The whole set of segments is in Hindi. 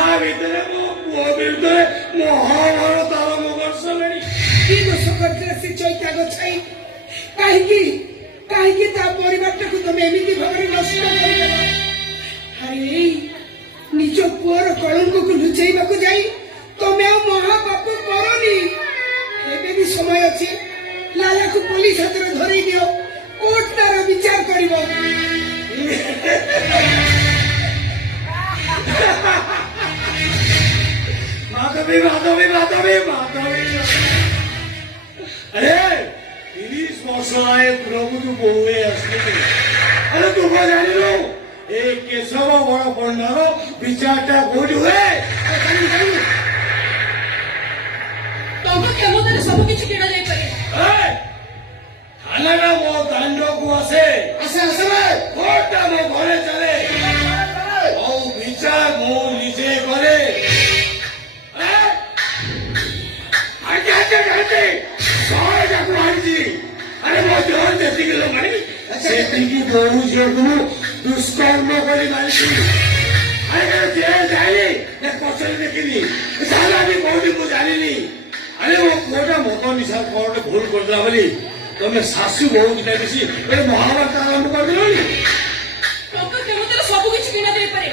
या भितर मो पुओ विरुद्धरे महाभारत आरंभ करसलेनी कि दोष करथिले से चैत्या गछाई काहे ता परिवारटाକୁ तमे एमिति भाବରେ नष्ट କରିଦେଲ अरे निज पुअर कलंकକୁ लुचेइबाकू जाई तमे महापाप करनी एबे भी समय अछि लाला को पुलिस हाथ में धरी दियो कोर्ट तार विचार करिवो माधवी अरे 30 वर्ष आए प्रभु तू बोले असली अरे तू को जानी लो एक केशव बड़ा पंडारो विचारटा कोड हुए तमको केमोदरे सब किछि किणा जाई पारे थाना ना मो दांडो को आसे रे कोर्टा मो घरे चले ओ विचार मो निजे करे आगे सारे जाको आजी अरे मो जोर देती के लोग मानी सेती की बहु जोगु दुष्कर्म करी मारी अरे जेल जाई ने पछले देखिनी साला भी बहुत को जानिनी अरे वो कोटा मोको निशा कोर्ट भूल कर दिला बोली तमे सासु बहु की देखि ए महाभारत आरंभ कर दिलो तमको केमोदरे सब किछि किणा जाई पारे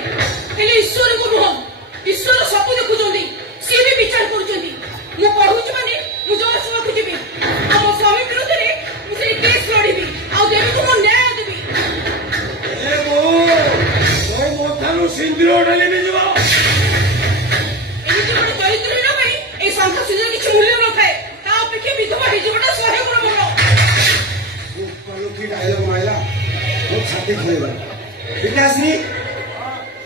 हेले ईश्वर को नुह ईश्वर सब देखुचोंदी सी भी विचार करूचोंदी मु पढुची माने मु जोर सुवा खुजिबी आ मो स्वामी विरुद्ध रे मु से केस लड़ीबी आ देवी को मो न्याय देबी ए वो मोथानु सिंदूर डाली भी जवा एमिति बड़ चरित्र न भाई ए संघ सुजन किछि मूल्य न थाए ता अपेक्षा विधवा हि जीवटा सहे गुण बड़ ऊपर की डायलॉग माइला वो छाती खोलेला विकासनी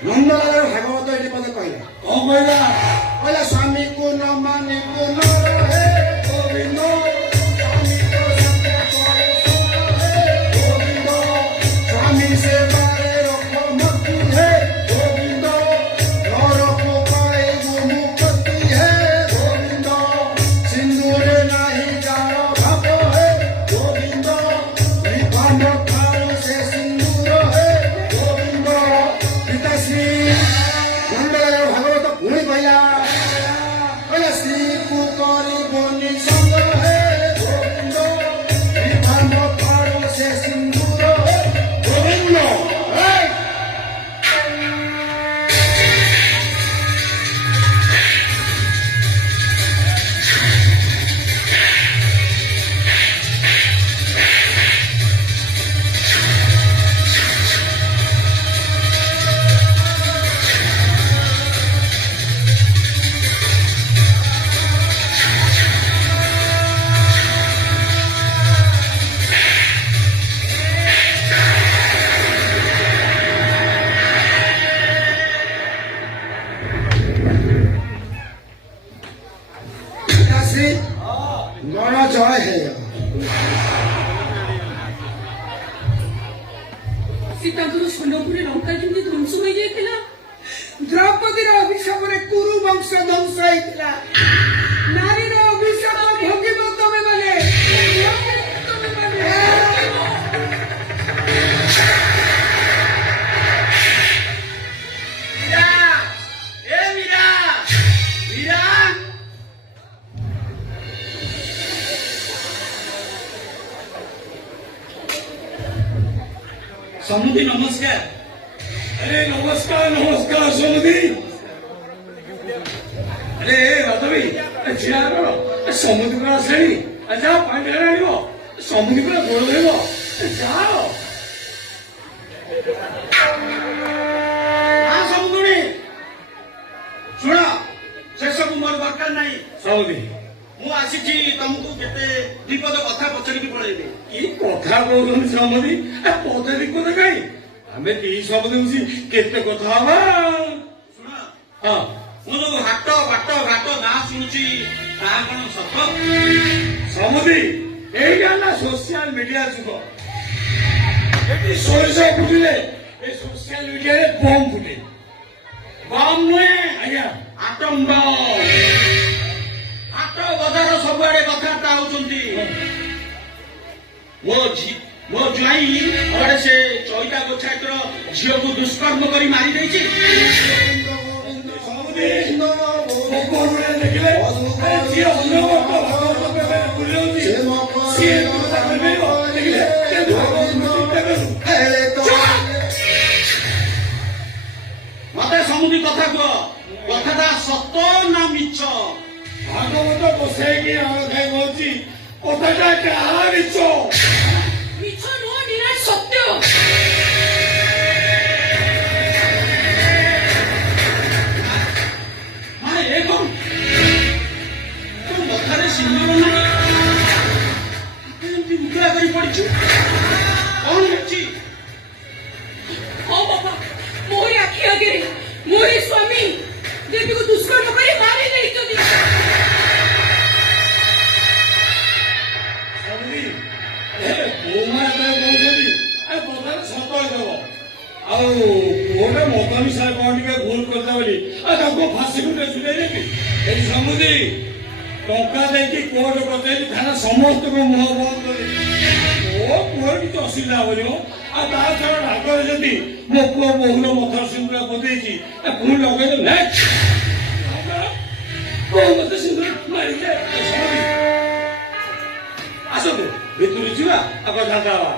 नंदलाल भागवत एटी पद कहला कौन कहला कहला स्वामी को न माने को न रहे गोविंद स्वामी को सत्य करे सो है गोविंद स्वामी से बारे रखो मति है गोविंद घर को पाए वो मुक्ति है गोविंद सिंदूर नहीं जानो भाव है गोविंद विभान थारू से सिंदूर है गोविंद पिताश्री नंदलाल भागवत पुणी कहला श्री पुकारी बनी संग है गोविंद विभान थारू से सिंदूर है गोविंद पिताश्री गण जय है सीतापुर सोनपुरी लंका केमति ध्वंस होई जाइतिला द्रौपदी अभिशाप रे कुरु वंश ध्वंस होइतिला नारी रो अभिशाप भोगिबो तमे माने समुदी नमस्कार अरे नमस्कार समुदी अरे माधवी छिड़ा करो समुदी पूरा आसली जा पानी आनिबो समुदी पूरा गोड़ धरिबो जाओ हाँ समुदी शुण से सब मोर दरकार नहीं समुदी मु आसीची तुमको केते विपद कथा पचरिकी पळेबे की कथा कहउन समुदी आ पदे विपद काई हमें ती समुदी उसी केते कथा हवा सुन हां मु जो हाट बाट घाट ना सुनुची ता कोन सत समुदी एइया ना सोशल मीडिया जुग एटी सोरसो फुटिले ए सोशल मीडिया रे बम फुटे बम नुए आज्ञा आटम बम बजार सबुआड़े कथबार्ता होती मो ज्वाई और से चौटा गोछाटर झील को दुष्कर्म कर मारी ସମୁଦି ଗୋରୁରେ ଦେଖିଲେ ଯିଏ ଅନ୍ୟ ଭାଗବତ ପ୍ରେମରେ ଭୁଲି ଯାଉଛି ସିଏ କଥା କହିପାରିବ ଦେଖିଲେ କେମିତି ଭାଗବତ ଚିନ୍ତା କରୁ ମତେ ସମୁଦି କଥା କୁହ କଥାଟା ସତ ନା ମିଛ ଭାଗବତ ବସେଇକି ଆଳ ଖାଇ କହୁଛି କଥାଟା କାହା ମିଛ ମିଛ ନୁହଁ ନିରାଟ ସତ୍ୟ ମାନେ ଏ କଣ ତୋ କଥାରେ ସିନ୍ଦୁର ନାହିଁ ଏମିତି ଉଠା କରି ପଡିଛୁ କଣ ହେଇଛି ହଁ ବାପା ମୋରି ଆଖି ଆଗରେ ମୋରି ସ୍ୱାମୀ ଦେବୀକୁ ଦୁଷ୍କର୍ମ କରି ମାରି ଦେଇଛନ୍ତି ସମୁଦି ବୋଉମା ଯେତେବେଳେ କହୁଛନ୍ତି ପଦାରେ ସତ ହେଇଦବ ଆଉ ପୁଅଟା ମଦ ନିଶା କଣ ଟିକେ ଭୁଲ କରିଦେବ ବୋଲି ଆଉ ତାକୁ ଫାଶୀକୁ ଝୁଲେଇ ଦେବି ଏଠି ସମୁଦି ଟଙ୍କା ଦେଇକି କୋର୍ଟ କରିଦେବି ଥାନା ସମସ୍ତଙ୍କୁ ମୁହଁ ବନ୍ଦ କରିଦେବି ମୋ ପୁଅର କିଛି ଅସୁବିଧା ହବନି ମ ଆଉ ତା ଛଡା ରାଗରେ ଯଦି ମୋ ପୁଅ ବୋହୁର ମଥା ସିନ୍ଦୁର ବଦେଇଛି ପୁଣି ଲଗେଇଦେବି ବୋଉ ମତେ ସିନ୍ଦୁର ମାରିଲେ ଆସନ୍ତୁ ଭିତରୁ ଯିବା ଆଉ କଥାବାର୍ତ୍ତା ହବା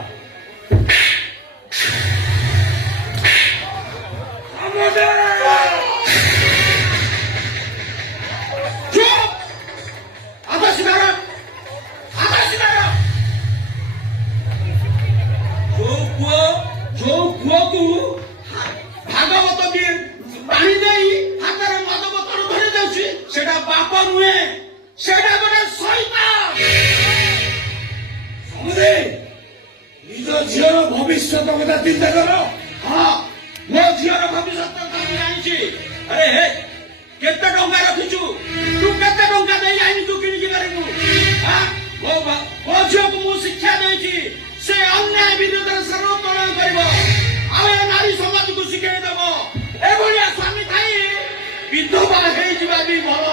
ଯୋଉ ପୁଅକୁ ଭାଗବତ ଦିଏ ପାଣି ଦେଇ ହାତରେ ମଦ ବୋତଲ ଧରି ଦେଉଛି ସେଟା ବାପ ନୁହେଁ ସେଟା ଗୋଟେ ଶୈତାନ ସମୁଦି ନିଜ ଝିଅର ଭବିଷ୍ୟତ କଥା ଚିନ୍ତା କର ହଁ ମୋ ଝିଅର ଭବିଷ୍ୟତ କଥା ମୁଁ ଜାଣିଛି ଆରେ ହେ କେତେ ଟଙ୍କା ରଖିଛୁ ତୁ କେତେ ଟଙ୍କା ଦେଇ ଆଣିଛୁ କିଣିକି ପାରିବୁ ମୋ ଝିଅକୁ ମୁଁ ଶିକ୍ଷା ଦେଇଛି ସେ ଅନ୍ୟାୟ ବିରୁଦ୍ଧରେ ସର୍ବୋତ୍ତୋଳନ କରିବ ଆଉ ଏ ନାରୀ ସମାଜକୁ ଶିଖେଇ ଦେବ ଏଭଳିଆ ସ୍ୱାମୀ ଥାଇ ବିଧବା ହେଇଯିବା ବି ଭଲ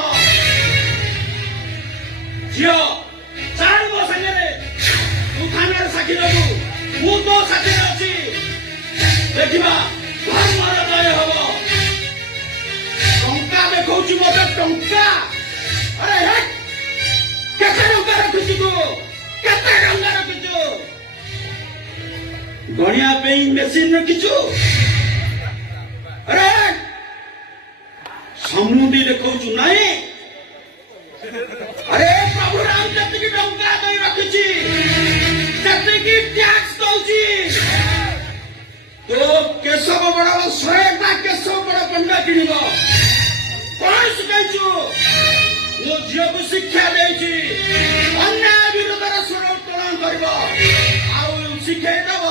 ଝିଅ ଚାଲ ମୋ ସାଙ୍ଗରେ ତୁ ଥାନାରେ ସାକ୍ଷୀ ଦେବୁ ମୁଁ ତୋ ସାଥିରେ ଅଛି ଦେଖିବା ଧର୍ମର ଜୟ ହବ ଟଙ୍କା ଦେଖଉଛି ମତେ ଟଙ୍କା ଆରେ ହେ କେତେ ଟଙ୍କା ରଖିଛୁ ତୁ କେତେ ଟଙ୍କା ରଖିଛୁ ଗଣିଆ ପାଇଁ ମେସିନ ରଖିଛୁ ଆରେ ସମୁଦି ଦେଖଉଛୁ ନାଇଁ ଆରେ ପ୍ରଭୁ ରାମ ଯେତିକି ଟଙ୍କା ଦେଇ ରଖିଛି ସେତିକି ଟ୍ୟାକ୍ସ ଦଉଛି ତୋ କେଶବ ବଡ 100ଟା କେଶବ ବଡ ପଣ୍ଡା କିଣିବ କଣ ଶିଖାଇଛୁ ମୋ ଝିଅକୁ ଶିକ୍ଷା ଦେଇଛି ଅନ୍ୟାୟ ବିରୋଧରେ ସ୍ୱର ଉତ୍ତୋଳନ କରିବ ଆଉ ଶିଖେଇ ଦେବ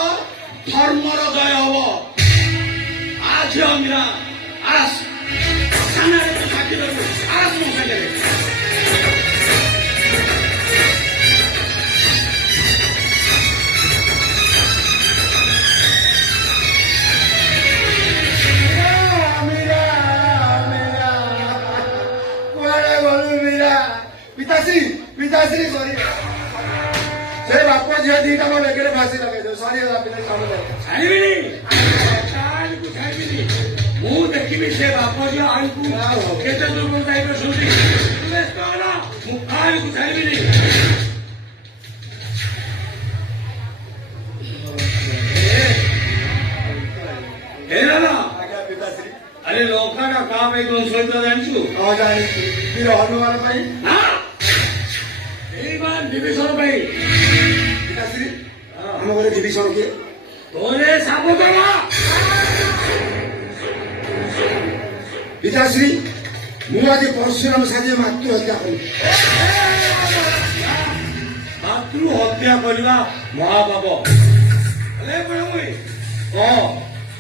ଧର୍ମର ଜୟ ହବ ଆ ଝିଅ ମୀରା ଆସ ଥାନାରେ ତୁ ସାକ୍ଷୀ ଦେବୁ ଆସ ମୋ ସାଙ୍ଗରେ ପିତାଶ୍ରୀ ସରି ସେ ବାପ ଝିଅ ଦିଟା ମୋ ବେଗରେ ଫାଶୀ ଲଗେଇଦେବ ସରିଗଲା ପିଲା ଛାଡ଼ିବିନି ଛାଡ଼ିବିନି ମୁଁ ଦେଖିବି ସେ ବାପ ଝିଅ ଆଇକୁ କେତେ ଦୂରକୁ ଯାଇପାରୁଛନ୍ତି ମୁଁ କାହାକୁ ଛାଡ଼ିବିନି ପିତାଶ୍ରୀ ଆରେ ଲଙ୍କାଟା କାହା ପାଇଁ କଣ ସହିତ ଜାଣିଛୁ ହଁ ଜାଣିଛୁ ବୀର ହନୁମାନ ପାଇଁ ଏଇ ବା ବିଭୀଷଣ ପାଇଁ ପିତାଶ୍ରୀ ଆମ ଘରେ ବିଭୀଷଣ କିଏ ତୋରେ ସାବଧାନ ପିତାଶ୍ରୀ ମୁଁ ଆଜି ପରଶୁରାମ ସାଜିଏ ମାତୃ ହତ୍ୟା କଲି ମାତୃ ହତ୍ୟା କରିବା ମହାପାପ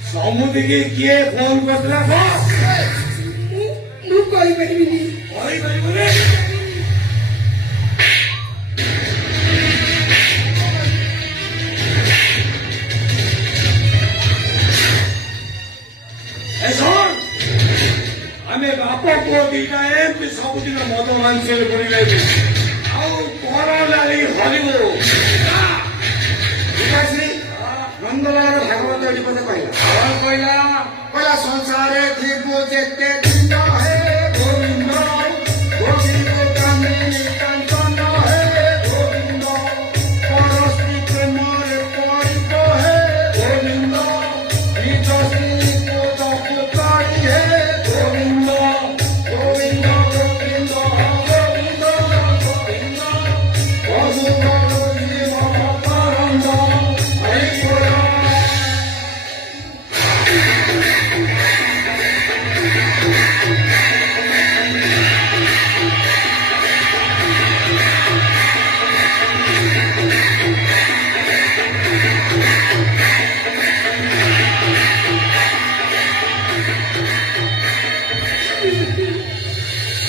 ସମୁଦିକି କିଏ ଫୋନ କରିଥିଲା ମୁଁ କହିପାରିବିନି କହିପାରିବୁନି ଆମେ ବାପ ପୁଅ ଦିଟା ଏମିତି ସବୁଦିନ ମଦ ମାଂସରେ ପଡିଯାଇଛୁ ଆଉ କଣ ନାଳି ହରିବୁ ପିତାଶ୍ରୀ ନନ୍ଦଲାଲ ଭାଗବତ ଏଠି ବୋଧେ କହିଲା କଣ କହିଲା କହିଲା ସଂସାରେ ଥିବୁ ଯେତେ ଦିନ ହେ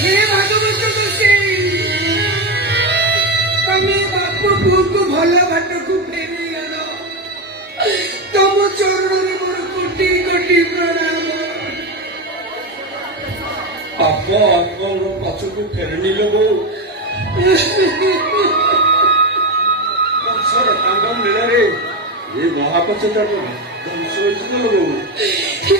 हे भागवत गोसाई तमे बाप पुଅକୁ ଭଲ ବାଟକୁ ଫେରେଇ ଆଣ ତମ ଚରଣରେ ମୋର କୋଟି କୋଟି ପ୍ରଣାମ ବାପ ଆପଣଙ୍କ ପଛକୁ ଫେରିନି ଲୋ ବୋଉ ବଂଶର କାଣ୍ଡ ମେଳାରେ ଏ ମହାପଚ ଧ୍ୱଂସ ହୋଇଛି ଲୋ ବୋଉ